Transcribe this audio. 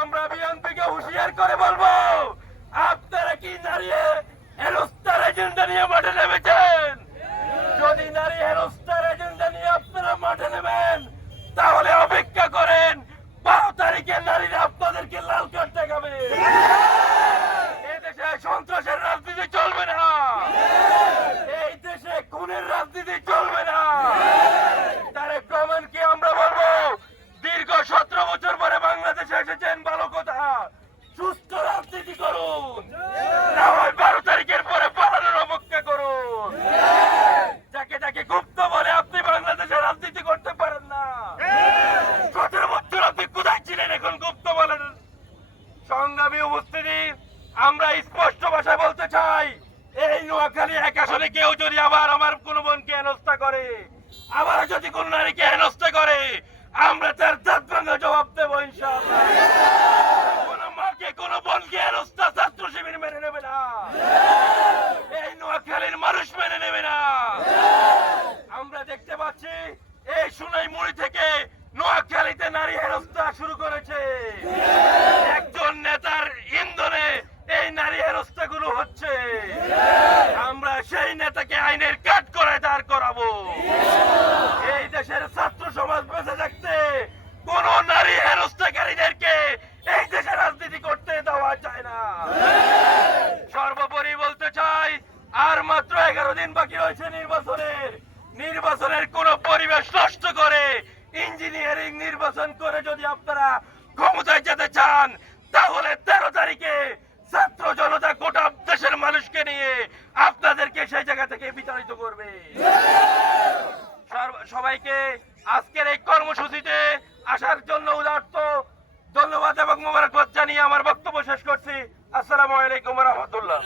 আমরা বিএনপিকে হুঁশিয়ার করে বলবো, আপনারা কি নারী হেনস্থার এজেন্ডা নিয়ে মাঠে নেমেছেন? যদি নারী হেনস্থার এজেন্ডা নিয়ে আপনারা মাঠে নেবেন, তাহলে অপেক্ষা করেন, 12 তারিখে নারীরা আপনাদেরকে লাল কার্ড দেখাবে। এদেশে সন্ত্রাসের রাজনীতি চলবে না, এই দেশে খুনের রাজনীতি চলবে না। তারেক রহমানকে আমরা বলবো, দীর্ঘ 17 বছর পরে বাংলাদেশে এসেছেন, ভালো কথা, সুস্থ রাজনীতি করুন, না হয় 12 তারিখের পরে পালানোর অপেক্ষা করুন। যাকে যাকে গুপ্ত বলে আপনি বাংলাদেশে রাজনীতি করতে পারেন না। 17 বছর আপনি কোথায় ছিলেন, এখন গুপ্ত বলেন? সংগ্রামী উপস্থিতি, আমরা স্পষ্ট ভাষায় বলতে চাই, এই নোয়াখালী 1 আসনে কেউ যদি আবার আমার কোনো বোনকে হেনস্থা করে, আবার যদি কোন নারীকে হেনস্থা করে, আমরা তার দাঁত ভাঙা জবাব দেবো ইনশাআল্লাহ। কোন মাকে কোন বোনকে হেনস্থা ছাত্র শিবির মেনে নেবে না, এই নোয়াখালীর মানুষ মেনে নেবে না। আমরা দেখতে পাচ্ছি এই সোনাইমুড়ি থেকে নোয়াখালীতে নারী হেনস্থা শুরু করেছে। একজন নেতার ইন্ধনে এই নারী হেনস্থা গুলো হচ্ছে। আমরা সেই নেতাকে আইনের কাঠ করে দাঁড় করাবো। এই দেশের ছাত্র সমাজ বেঁচে থাকতে কোন নারী হেনস্থাকারীদেরকে এই দেশে রাজনীতি করতে দেওয়া যায় না। সর্বোপরি বলতে চাই, আর মাত্র 11 দিন বাকি রয়েছে নির্বাচনের কোন পরিবেশ নষ্ট করে ইঞ্জিনিয়ারিং নির্বাচন করে যদি আপনারা ক্ষমতায় যেতে চান, তাহলে 13 তারিখে ছাত্র জনতা গোটা দেশের মানুষকে নিয়ে আপনাদেরকে সেই জায়গা থেকে বিতাড়িত করবে। সবাইকে আজকের এই কর্মসূচিতে আসার জন্য উদারত ধন্যবাদ এবং মোবারকবাদ জানিয়ে আমার বক্তব্য শেষ করছি। আসসালামু আলাইকুম ওয়া রাহমাতুল্লাহ।